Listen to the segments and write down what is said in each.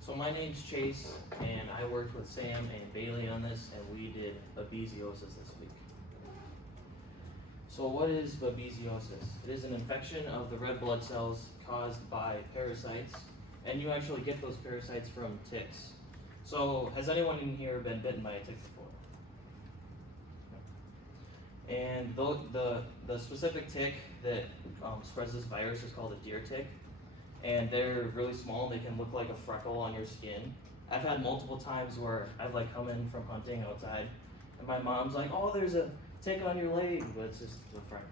So my name's Chase, and I worked with Sam and Bailey on this, and we did babesiosis this week. So what is babesiosis? It is an infection of the red blood cells caused by parasites, and you actually get those parasites from ticks. So has anyone in here been bitten by a tick before? No. And the specific tick that spreads this virus is called a deer tick. And they're really small and they can look like a freckle on your skin. I've had multiple times where I've come in from hunting outside and my mom's like, oh, there's a tick on your leg, but it's just a freckle.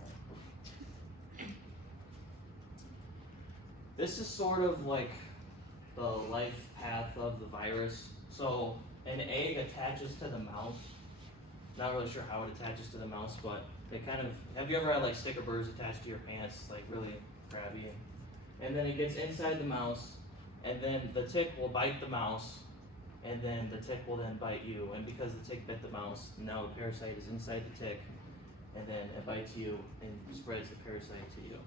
This is sort of like the life path of the virus. So an egg attaches to the mouse. Not really sure how it attaches to the mouse, but they kind of, have you ever had sticker burrs attached to your pants, really crabby? And then it gets inside the mouse, and then the tick will bite the mouse, and then the tick will then bite you. And because the tick bit the mouse, now the parasite is inside the tick, and then it bites you and spreads the parasite to you.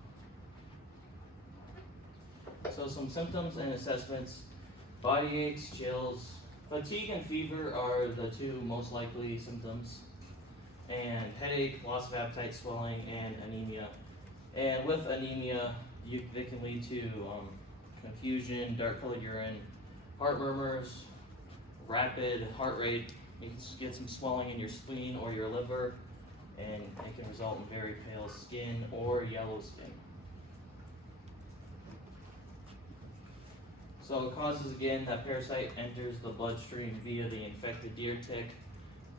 So some symptoms and assessments: body aches, chills, fatigue and fever are the two most likely symptoms, and headache, loss of appetite, swelling, and anemia. And with anemia, they can lead to confusion, dark colored urine, heart murmurs, rapid heart rate. You can get some swelling in your spleen or your liver, and it can result in very pale skin or yellow skin. So it causes, again, that parasite enters the bloodstream via the infected deer tick,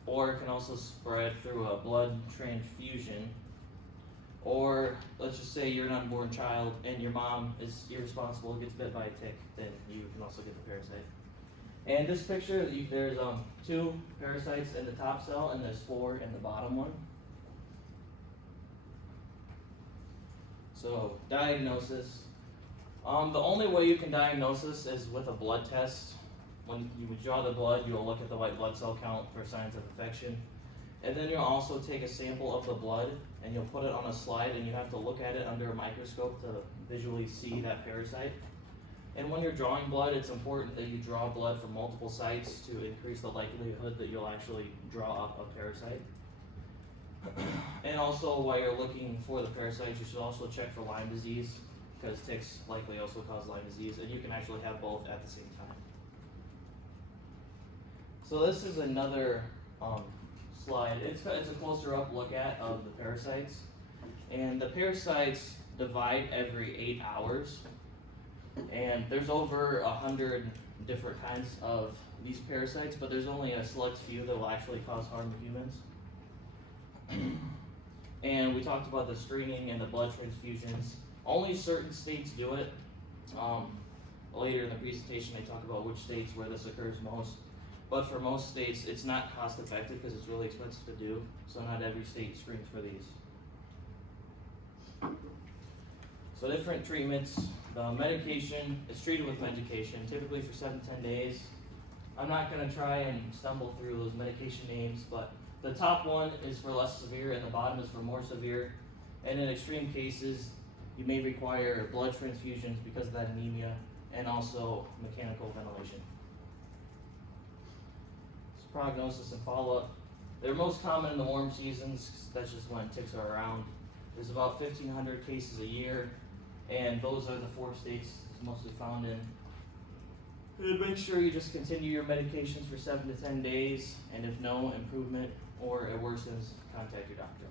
or it can also spread through a blood transfusion. Or let's just say you're an unborn child and your mom is irresponsible, gets bit by a tick, then you can also get the parasite. And this picture, there's 2 parasites in the top cell and there's 4 in the bottom one. So diagnosis. The only way you can diagnose this is with a blood test. When you withdraw the blood, you'll look at the white blood cell count for signs of infection. And then you'll also take a sample of the blood and you'll put it on a slide and you have to look at it under a microscope to visually see that parasite. And when you're drawing blood, it's important that you draw blood from multiple sites to increase the likelihood that you'll actually draw up a parasite. And also, while you're looking for the parasites, you should also check for Lyme disease, because ticks likely also cause Lyme disease, and you can actually have both at the same time. So this is another slide. It's a closer up look at of the parasites, and the parasites divide every 8 hours, and there's over 100 different kinds of these parasites, but there's only a select few that will actually cause harm to humans. And we talked about the screening and the blood transfusions. Only certain states do it. Later in the presentation they talk about which states where this occurs most. But for most states, it's not cost effective because it's really expensive to do, so not every state screens for these. So different treatments. The medication is treated with medication, typically for 7 to 10 days. I'm not going to try and stumble through those medication names, but the top one is for less severe and the bottom is for more severe. And in extreme cases, you may require blood transfusions because of that anemia, and also mechanical ventilation. Prognosis and follow-up. They're most common in the warm seasons, 'cause that's just when ticks are around. There's about 1,500 cases a year, and those are the 4 states it's mostly found in. And make sure you just continue your medications for 7 to 10 days, and if no improvement or it worsens, contact your doctor.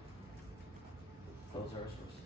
Those are our sources.